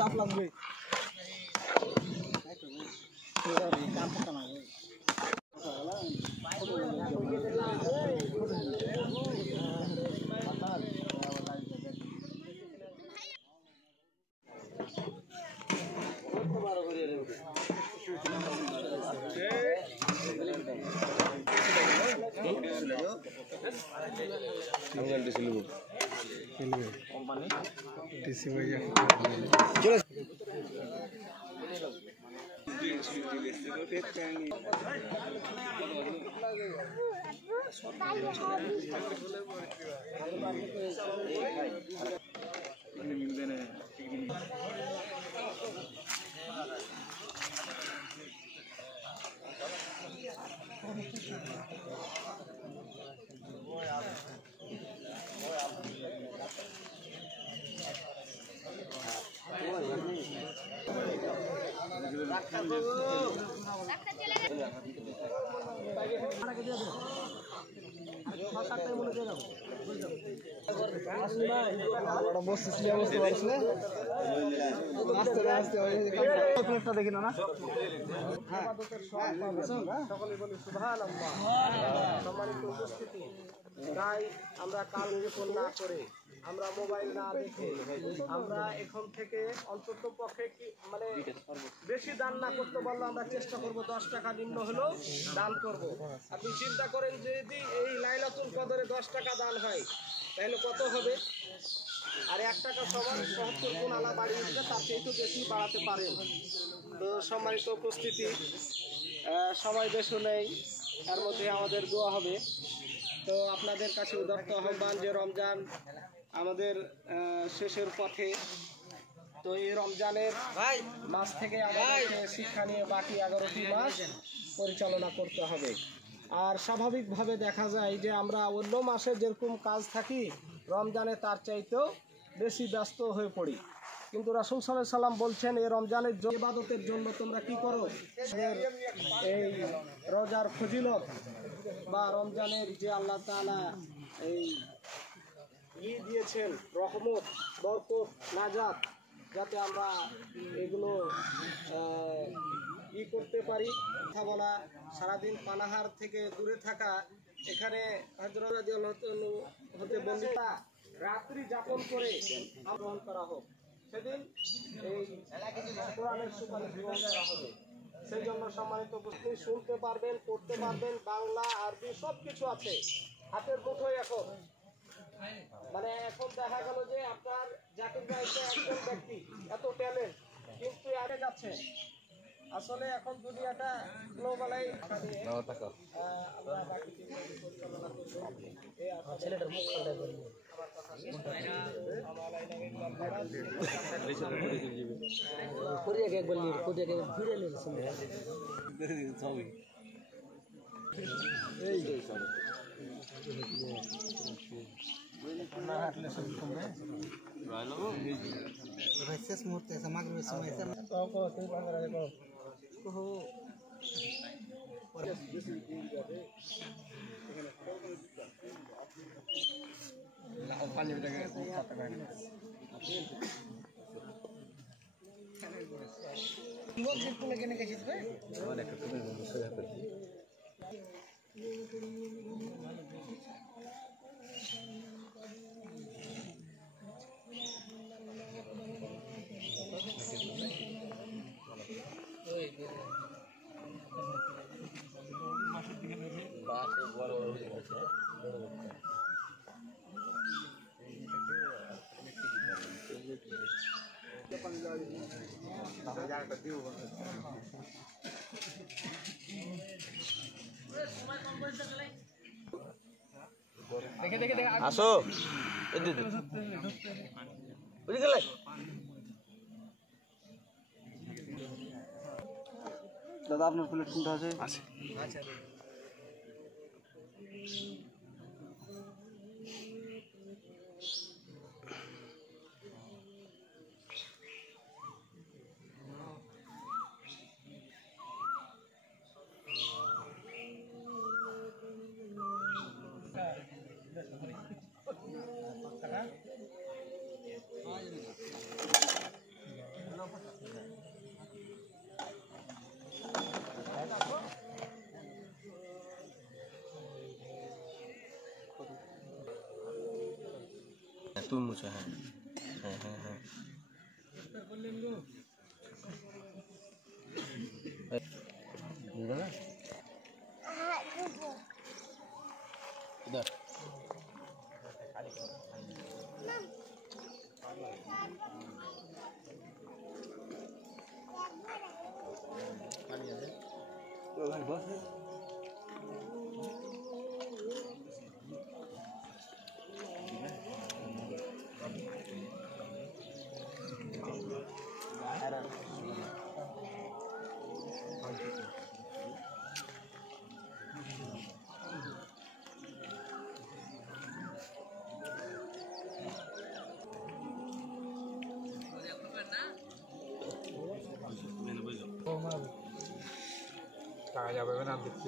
তাপ লাগবে দেখি না তাই আমরা কাল বিপন না করে আমরা মোবাইল না দেখে আমরা এখন থেকে অন্তত পক্ষে মানে বেশি দান না করতে পারলে আমরা চেষ্টা করব 10 টাকা নিম্ন হলেও দান করব। আপনি চিন্তা করেন যদি এই লাইলাতুল কদরে 10 টাকা দান হয় তাহলে কত হবে? আর 1 টাকা সবার 70 গুণ আলা বাড়িয়ে দিলে তার চেয়ে একটু বেশি বাড়াতে পারেন। তো সম্মানিত উপস্থিতি, সময় বেশি নেই, এর মধ্যে আমাদের দোয়া হবে। তো আপনাদের কাছে উদাত্ত আহ্বান যে রমজান আমাদের শেষের পথে, তো এই রমজানের মাস থেকে আমাদেরকে শিক্ষা নিয়ে বাকি 11টি মাস পরিচালনা করতে হবে। আর স্বাভাবিকভাবে দেখা যায় যে আমরা অন্য মাসে যেরকম কাজ থাকি রমজানে তার চাইতেও বেশি ব্যস্ত হয়ে পড়ি। কিন্তু রাসূল সাল্লাল্লাহু আলাইহি সাল্লাম বলছেন এই রমজানের ইবাদতের জন্য তোমরা কি করো? এই রোজার ফজিলত বা রমজানের যে আল্লাহ তাআলা এই দিয়েছেন রহমত, বরকত, নাজাত, যাতে আমরা এগুলো করতে পারি। কথা বলা, সারাদিন পানাহার থেকে দূরে থাকা, এখানে হযরত রাদিয়াল্লাহু হতে বর্ণিত রাত্রি যাপন করে গ্রহণ করা হোক, সেদিন এই কোরআনের সুপারিশ গ্রহণ করা হবে। সেই জন্য সম্মানিত উপস্থিতি, শুনতে পারবেন, পড়তে পারবেন, বাংলা আরবি সব কিছু আছে হাতের মুঠোয়। এখন মানে এখন দেখা গেল যে আপনার জাকির ভাই একজন ব্যক্তি এত ট্যালেন্ট, কিন্তু আগে যাচ্ছে। আসলে এখন দুনিয়াটা গ্লোবালাই আমরা বাকি পরিচালনা করবো। ছেলেটার মুখ শেষ মুহূর্তে মাগরিবের সময় আসো বুঝে গেলে দাদা আপনার প্লেট কোনটা আছে? তুই মুছে হ্যাঁ হ্যাঁ হ্যাঁ হ্যাঁ इधर টাকা যাবে না, আমি দেখছি